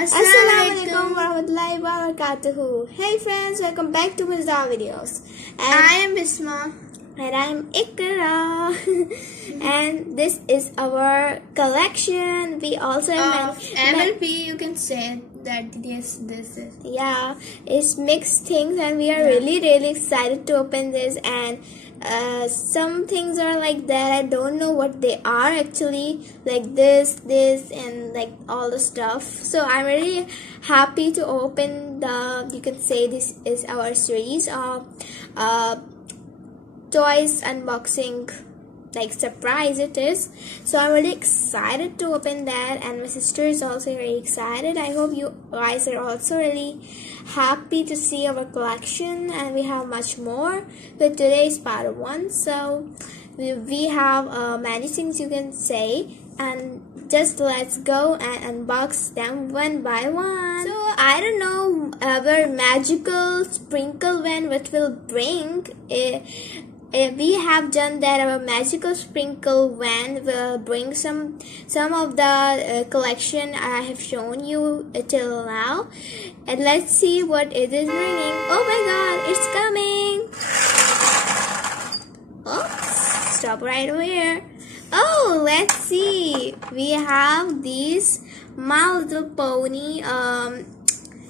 Assalamualaikum warahmatullahi wabarakatuh. Hey friends, welcome back to Mazaydaar videos. And I am Bisma. And I'm Iqra. And this is our collection. We also have MLP. You can say that yes, this is. Yeah, it's mixed things, and we are really excited to open this. And some things are like that. I don't know what they are actually, like this, and like all the stuff. So I'm really happy to open the. You can say this is our series of toys unboxing, like surprise it is. So I'm really excited to open that, and my sister is also very excited. I hope you guys are also really happy to see our collection, and we have much more, but today is part 1. So we have many things you can say, and just let's go and unbox them one by one. So I don't know our magical sprinkle van what will bring. We have done that. Our magical sprinkle van will bring some of the collection I have shown you till now, and let's see what it is bringing. Oh my god, it's coming. Oh, stop right over here. Oh, let's see. We have these My Little Pony.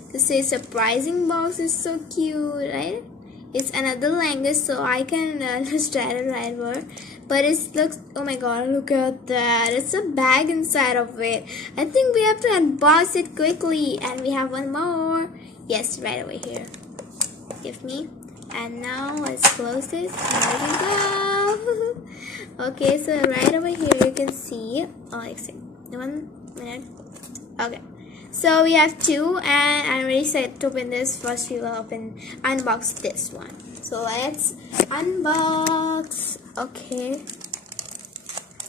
This is surprising box. Is so cute, right? It's another language, so I can understand it right over. But it looks, oh my god, look at that. It's a bag inside of it. I think we have to unbox it quickly. And we have one more. Yes, right over here. Give me. And now let's close this. There we go. Okay, so right over here you can see. Oh, except 1 minute. Okay. So we have 2, and I'm really excited to open this. First we will unbox this one. So let's unbox. Okay.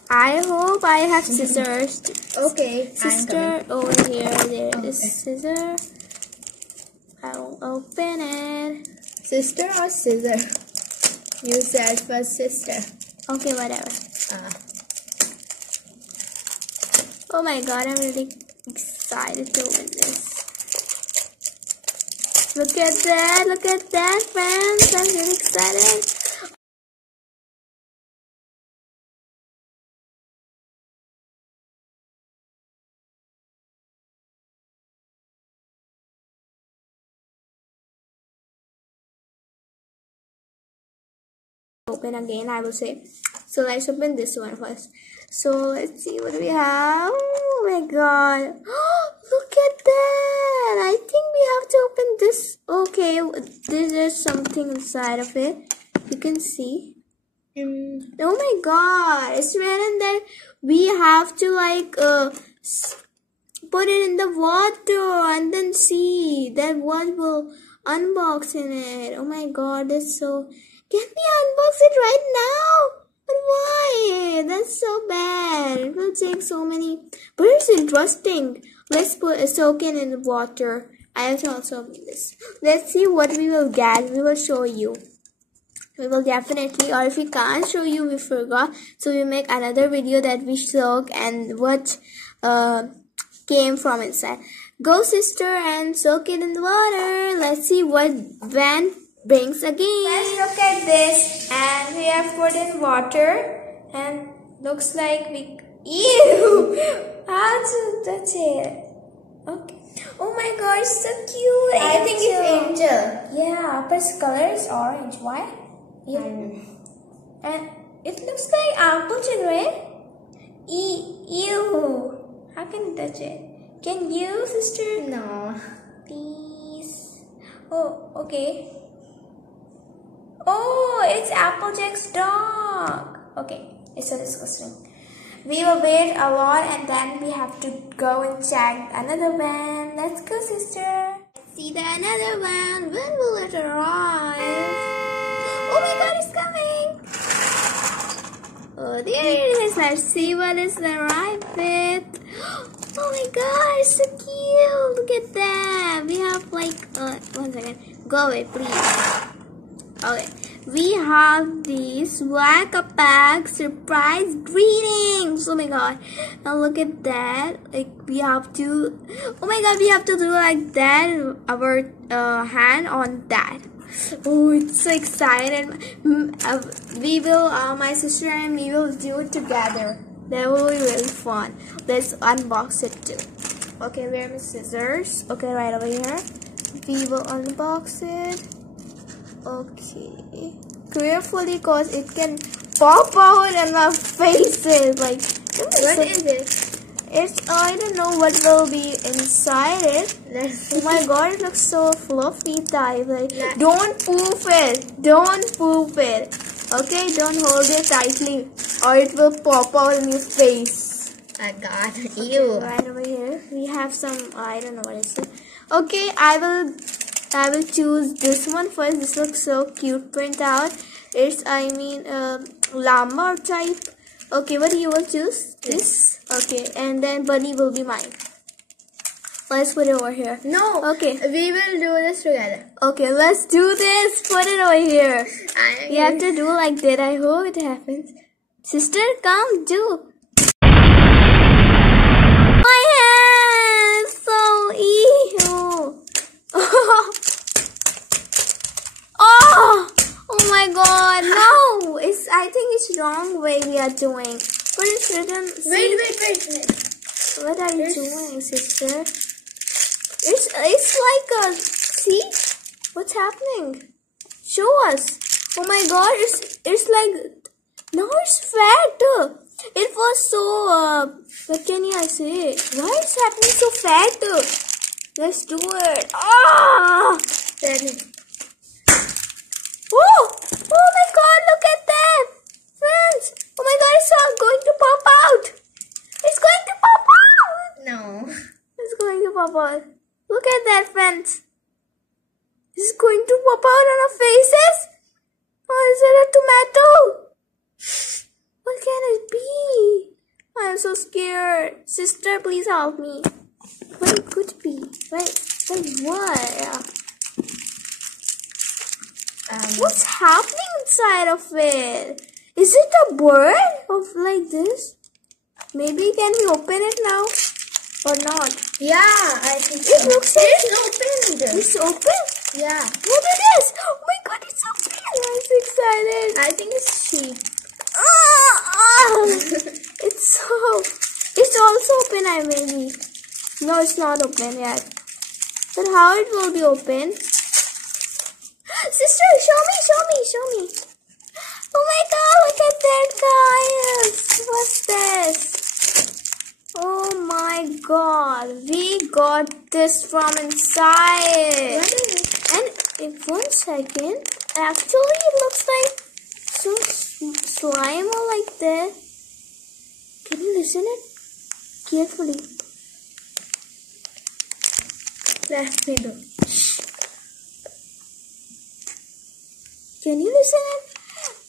I hope I have scissors. Okay. Sister over here. There is scissor. I'll open it. Sister or scissor? You said first sister. Okay, whatever. Oh my god, I'm really excited to open this. Look at that, friends. I'm really excited. Open again, I will say. So let's open this one first. So let's see what we have. Oh my god. Look at that. I think we have to open this. Okay, there's something inside of it. You can see. Oh my god. It's written that we have to like put it in the water and then see that what will unbox in it. Oh my god, that's so... Can we unbox it right now? But why? That's so bad. It will take so many. But it's interesting. Let's put a soak in the water. I have to also open this. Let's see what we will get. We will show you. We will definitely, or if we can't show you, we forgot. So we make another video that we soak and what came from inside. Go, sister, and soak it in the water. Let's see what van brings again. Let's look at this, and we have put in water, and looks like we... Ew! How to touch it? Okay. Oh my god, it's so cute. I think it's angel. Yeah, but its color is orange. Why? Yeah. And it looks like apple chicken, right? Ew! How can you touch it? Can you, sister? No. Please. Oh, okay. Oh, it's Applejack's dog. Okay, it's so disgusting. We will wait a lot, and then we have to go and check another van. Let's go, sister. See the another van. When will it arrive? Oh my god, it's coming. Oh, there it is. Let's see what it's arrived with. Oh my god, it's so cute. Look at that. We have like, 1 second. Go away, please. Okay, we have these Whack-a-Pack surprise greetings. Oh my god. Now look at that. Like we have to, oh my god, we have to do like that, our hand on that. Oh, it's so excited. We will, my sister and me will do it together. That will be really fun. Let's unbox it too. Okay, where are my scissors? Okay, right over here. We will unbox it. Okay, carefully, cause it can pop out in our faces. Like, What is it? It's, I don't know what will be inside it. Oh my god, it looks so fluffy type. Like, don't poof it. Don't poof it. Okay, don't hold it tightly or it will pop out in your face. I got you. Right over here, we have some, I don't know what is it. Okay, I will choose this one first. This looks so cute print out. It's, I mean, llama type. Okay, what you will choose? This? Okay, and then bunny will be mine. Let's put it over here. No. Okay. We will do this together. Okay, let's do this. Put it over here. You have to do like that. I hope it happens. Sister, come, do. My hand! So ew. Oh my god, no! I think it's wrong way we are doing. But it's written. Wait. What are you doing, sister? It's like a, see? What's happening? Show us. Oh my god, it's like, no, it's fat. It was so, what can I say? Why is happening so fat? Let's do it. Ah! Oh my god, look at that. Friends, oh my god, it's all going to pop out. It's going to pop out. No. It's going to pop out. Look at that, friends. It's going to pop out on our faces. Oh, is it a tomato? What can it be? I'm so scared. Sister, please help me. What it could be? Wait, what? What's happening inside of it? Is it a bird of like this? Maybe can we open it now or not? Yeah, I think it looks like it's open. It's open? Yeah. What it is? Oh my god, it's open. I'm so excited. I think it's sheep. It's also open, I maybe. No, it's not open yet. But how it will be open? Sister, show me. Oh my god, look at that, guys. What's this? Oh my god, we got this from inside. What is it? And if 1 second, actually it looks like some slime or like that. Can you listen it? Carefully. Let me do. Can you listen it?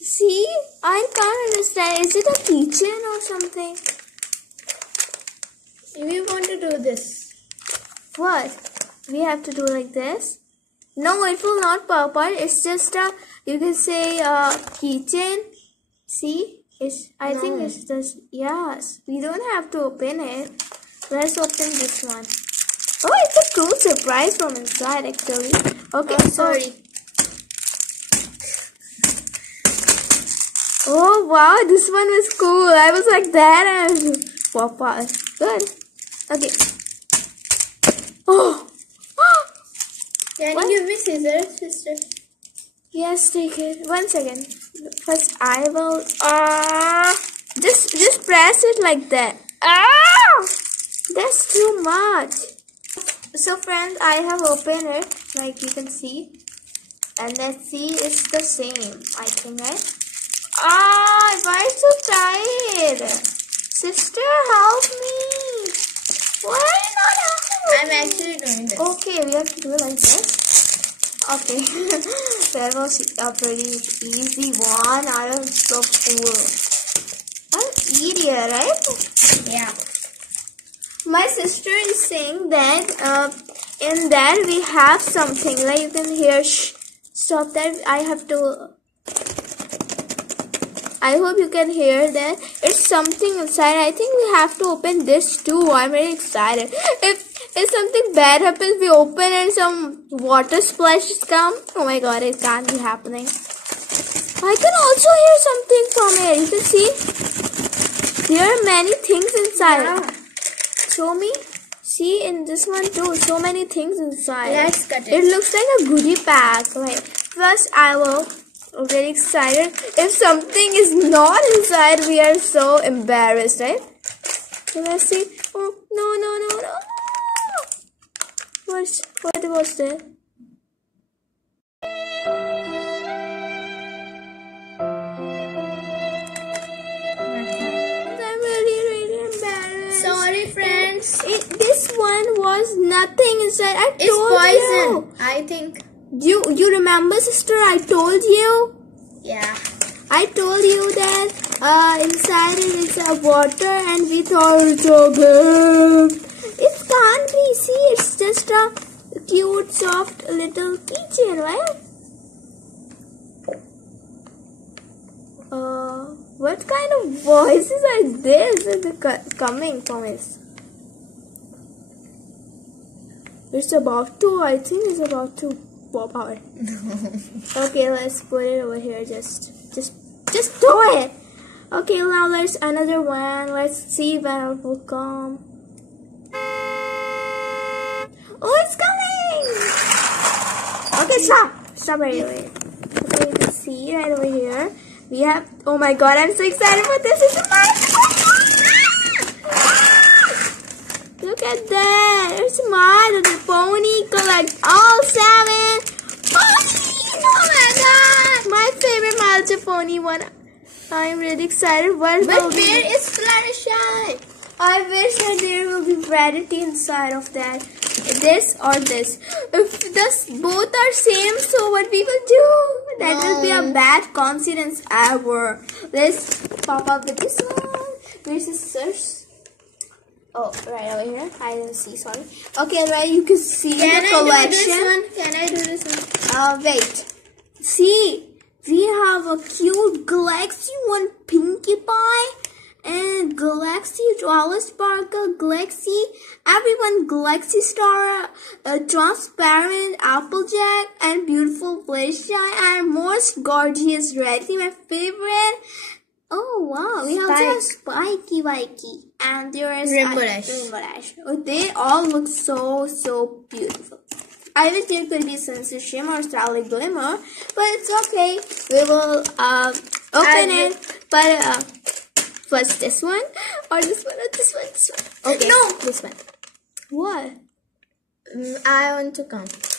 See? I can't understand. Is it a keychain or something? We want to do this. What? We have to do like this? No, it will not pop out. It's just a, you can say keychain. See? I think it's just, yes. We don't have to open it. Let's open this one. Oh, it's a cool surprise from inside actually. Okay, sorry. Oh wow, this one was cool. I was like that and pop out. Good. Okay. Oh. Can you give me scissors, sister? Yes, take it. 1 second. First, I will. Just press it like that. That's too much. So, friends, I have opened it, like you can see, and let's see. It's the same. I think, right? Why is so tired? Sister, help me. Why are you not helping me? I'm actually doing this. Okay, we have to do it like this. Okay, that was a pretty easy one. I am so cool. I'm an idiot, right? Yeah. My sister is saying that in that we have something. Like you can hear, shh, stop that. I have to I hope you can hear that. It's something inside. I think we have to open this too. I'm very excited. If something bad happens, we open and some water splashes come. Oh my god, it can't be happening. I can also hear something from here. You can see. There are many things inside. Yeah. Show me. See, in this one too, so many things inside. Let's cut it. It looks like a goodie pack. Right. First, I will. I'm very excited. If something is not inside, we are so embarrassed, right? So let's see. Oh no. What was that? I'm really embarrassed. Sorry, friends. This one was nothing inside. I It's told poison. you. I think. You remember, sister? I told you. Yeah. I told you that inside it's a water, and we thought it's okay. It can't be. See, it's just a cute, soft little keychain, right? What kind of voices are this coming from us? It's about to. I think it's about to pop out. Okay, let's put it over here. Just do it. Okay, now there's another one. Let's see when it will come. Oh, it's coming! Okay, stop right away. Okay, you can see right over here. We have. Oh my god, I'm so excited for this. It's a Look at that. It's my little pony. Collect all 7 ponies. Oh my god. My favorite My Little Pony one. I'm really excited. But where is Fluttershy? I wish that there will be variety inside of that. This or this. If both are same, so what we will do? That will be a bad coincidence ever. Let's pop up with this one. Where's the scissors? Oh, right over here. I didn't see, sorry. Okay, right, you can see the collection. Can I do this one? Wait. See, we have a cute Galaxy one Pinkie Pie and Galaxy Roller Sparkle, Galaxy, everyone Galaxy Star, transparent Applejack, and beautiful Fluttershy, and most gorgeous Reddy, my favorite. Oh wow, we also have Spiky Vikey, and there is Rainbow Dash. Oh, they all look so beautiful. I wish there could be Sunset Shimmer or Starlight Glimmer, but it's okay. We will open it. But first this one, or this one, or this one, this one. Okay, no, this one. What? I want to count.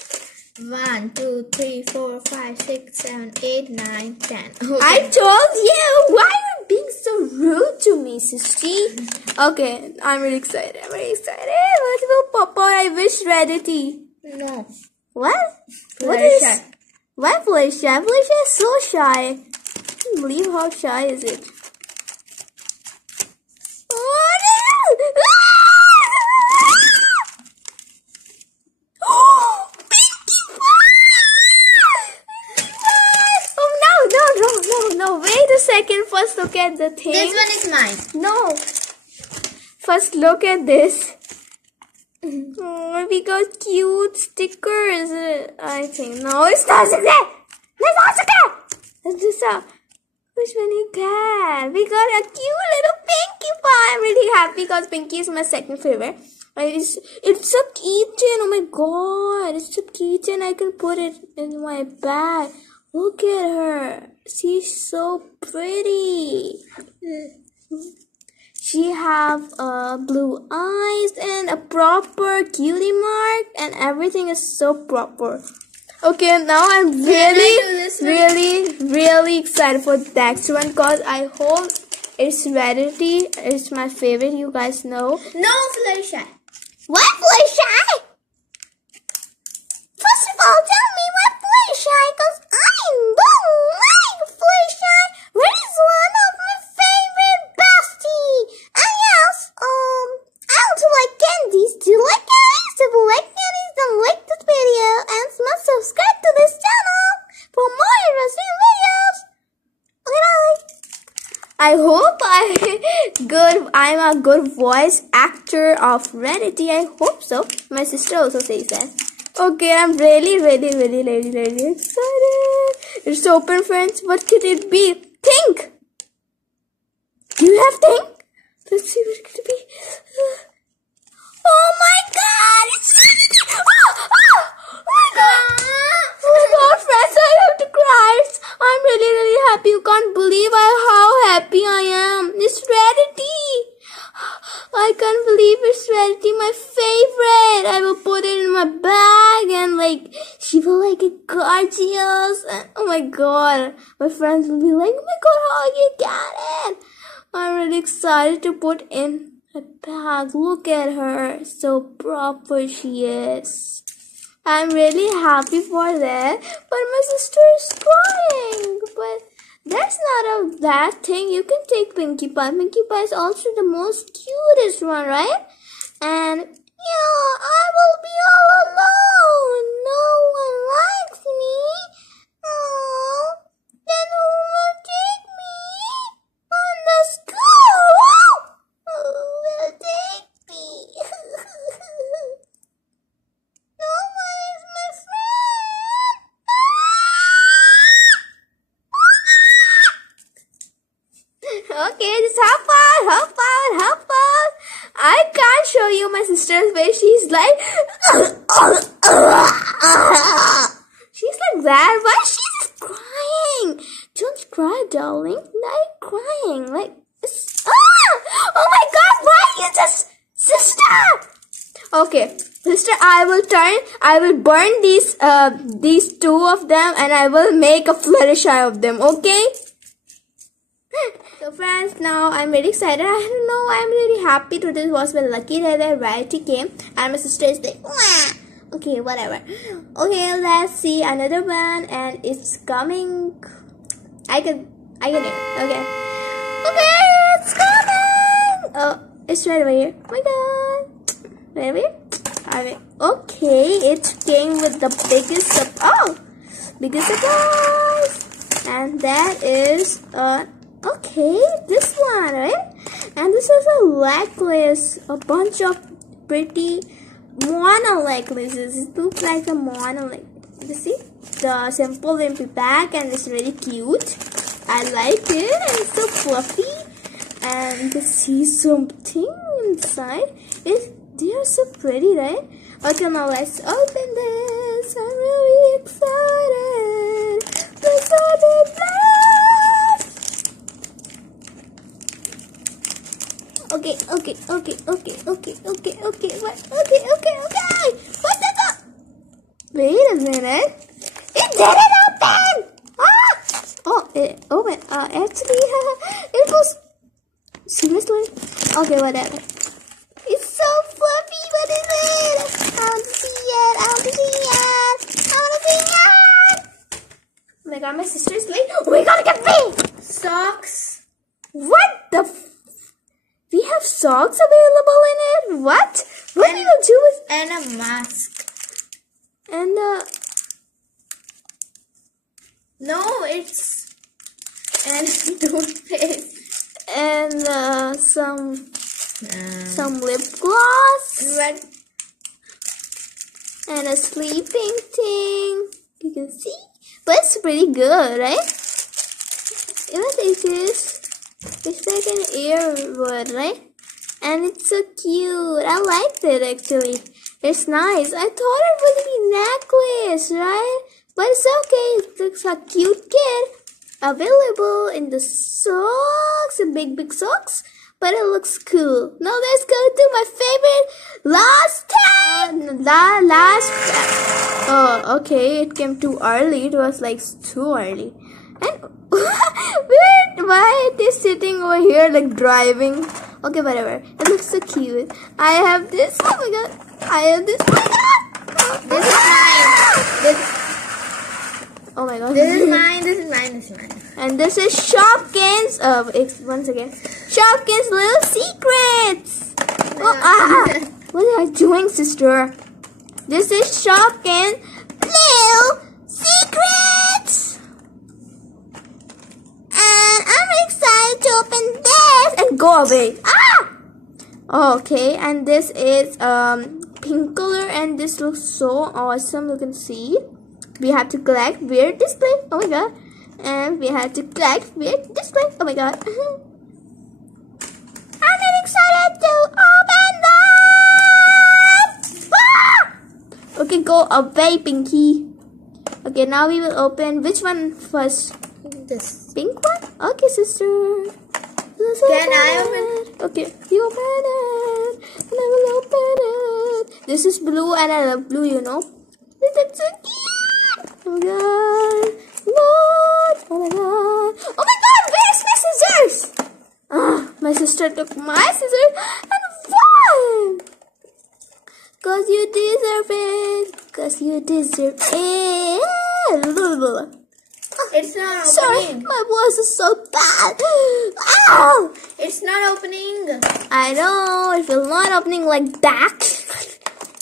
1, 2, 3, 4, 5, 6, 7, 8, 9, 10. Okay. I told you! Why are you being so rude to me, sissy? Okay, I'm really excited. I'm really excited. What will pop out? I wish Reddity. No. What? What Fluttershy. is? Why Fluttershy? Fluttershy is so shy. I can't believe how shy is it. What is it? No, wait a second. First look at the thing. This one is mine. No. First look at this. Oh, we got cute stickers. I think. No, it's not okay. It's not okay. It's just which one you got? We got a cute little Pinkie Pie. I'm really happy because Pinkie is my second favorite. It's a keychain. Oh my god. It's a keychain. I can put it in my bag. Look at her. She's so pretty. She have blue eyes and a proper cutie mark, and everything is so proper. Okay, now I'm really excited for the next one because I hope it's Rarity. It's my favorite. You guys know. No, Fluttershy. What Fluttershy? First of all, tell me what Fluttershy, because I don't like Fluttershy. Red is one of my favorite bestie. And yes, I also like candies. Do you like candies? If you like candies, then like this video and subscribe to this channel for more interesting videos. hope I'm a good voice actor of reality. I hope so. My sister also says that. Okay, I'm really excited. It's open, friends. What could it be? Think. Do you have think? Let's see what it could be. Oh my God! It's Oh my God, friends, I have to cry. I'm really happy. You can't believe how happy I am. It's Rarity. I can't believe it's Rarity, my favorite. I will put it in my bag and she will it gorgeous. And oh my God, my friends will be like, oh my God, how you got it? I'm really excited to put in my bag. Look at her, so proper she is. I'm really happy for that, but my sister is crying. But that's not a bad thing. You can take Pinkie Pie. Pinkie Pie is also the most cutest one, right? And I will be all alone. No one likes me. Oh, then who will take me on the school? Who will take me? No one is my friend. Okay, just hop out. I can't show you my sister's face. She's like, she's like that. Why she's crying? Don't cry, darling. Not crying. Oh my God! Why you just, sister? Okay, sister, I will burn these two of them, and I will make a Fluttershy of them. Okay. So friends, now I'm really excited. I don't know, I'm really happy. Today was very lucky that Rarity came and my sister is like, wah! Okay, whatever. Okay, let's see another one, and it's coming. I can hear it. Okay, it's coming. Oh, it's right over here. Oh my God, right over here. Okay, it came with the biggest surprise, and that is okay, this one, right? And this is a necklace, a bunch of pretty Moana necklaces. It looks like a Moana necklace. You see the simple wimpy back, and it's really cute. I like it, and it's so fluffy. And you see something inside. They are so pretty, right? Okay, now let's open this. I'm really excited. Let's open this. Okay. What? What the fuck? Wait a minute. It didn't open! Oh, it opened. Actually, it was... Seriously? Okay, whatever. It's so fluffy. What is it? I want to see it. Oh my God, my sister's late. Oh my God, get me! Socks. What the We have socks available in it? What? What do you do with... And a mask. And no, it's... And toothpaste. And some lip gloss. Red. And a sleeping thing. You can see. But it's pretty good, right? What is this? It's like an earbud, right? And it's so cute. I liked it actually. It's nice. I thought it would be necklace, right? But it's okay. It looks a cute kid. Available in the socks, the big socks. But it looks cool. Now let's go to my favorite last time. Oh, okay. It came too early. It was like too early. And why it is sitting over here like driving? Okay, whatever. It looks so cute. I have this. Oh my God. I have this. Oh my God. This is mine. Oh my God. This is mine. And this is Shopkins. Once again, Shopkins Little Secrets. What are you doing, sister? This is Shopkins Little Secrets. And I'm excited to open this and go away. Ah! Okay, and this is pink color, and this looks so awesome. You can see. We have to collect weird display. Oh my god. And we have to collect weird display. Oh my god. I'm really excited to open that. Ah! Okay, go away, Pinky. Okay, now we will open which one first? This. Pink one? Okay, sister. Can I open? Okay, you open it. And I will open it. This is blue and I love blue, you know. That's so cute. Oh my god. What? Oh my god. Oh my god, where's my scissors? My sister took my scissors and why? Cause you deserve it. Cause you deserve it. It's not Sorry, opening. my voice is so bad. Ow! It's not opening. I know, it will not opening like that.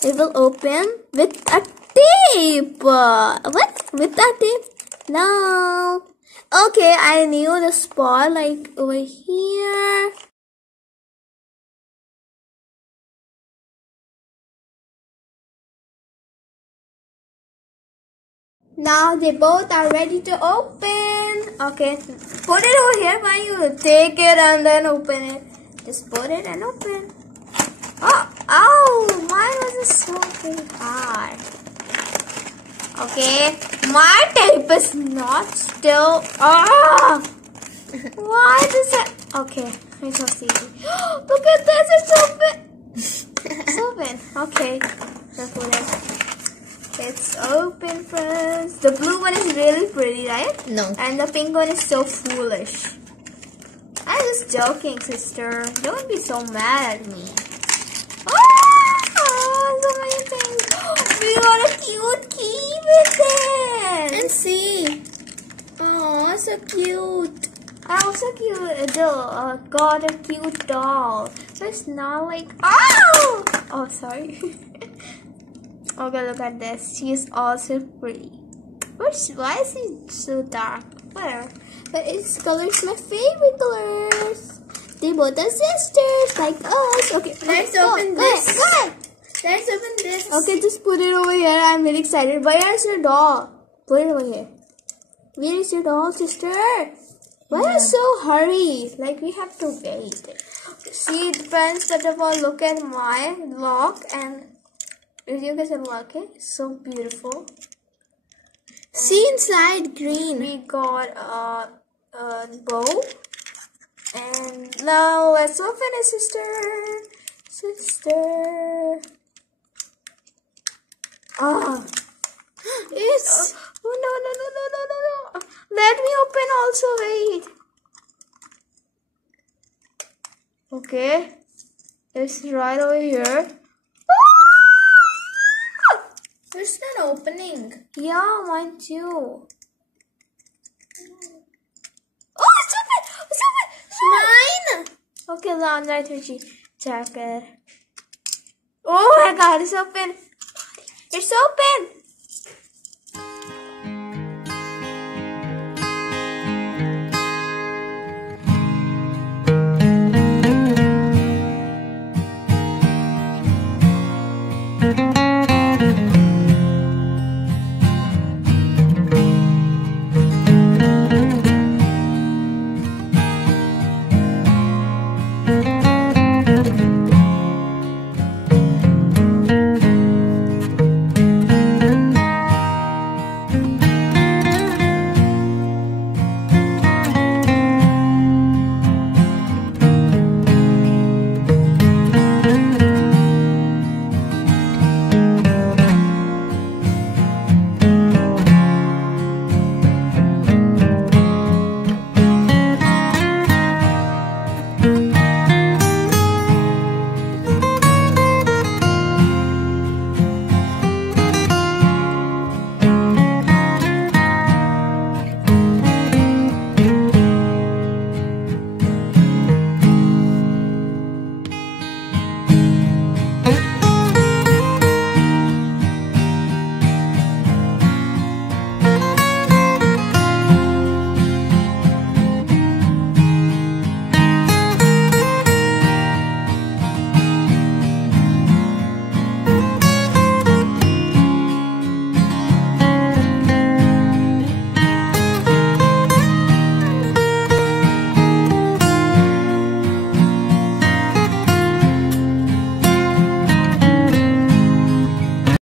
It will open with a tape. What? With a tape? No. Okay, I knew the spot like over here. Now they both are ready to open. Okay, put it over here. Why you take it and then open it? Just put it and open. Oh, mine was so very hard. Okay, my tape is not still. Why does it? Okay, it's so easy. Look at this, it's open. It's open. Okay, let's put it. It's open, friends. The blue one is really pretty, right? No. And the pink one is so foolish. I'm just joking, sister. Don't be so mad at me. Oh, so many things. We got a cute key with it. And see. Oh, so cute. I also got a cute doll. So it's not like... Oh, sorry. Okay, look at this. She is also pretty. Why is she so dark? Where? But its color is my favorite colors. They both are sisters like us. Okay, Let's go, open go this. ahead, go ahead. Let's open this. Okay, just put it over here. I'm very excited. Where is your doll? Put it over here. Where is your doll, sister? Why are you so hurry? Like we have to wait. See, friends, first of all, look at my lock and you guys are lucky. So beautiful. See inside green. We got a bow. And now let's open it, sister. Sister. Ah. It's. Oh no. Let me open also. Wait. Okay. It's right over here. It's not opening. Yeah, mine too. Oh, it's open! It's open! Mine. Okay, now try to check it. Oh my god, it's open! It's open!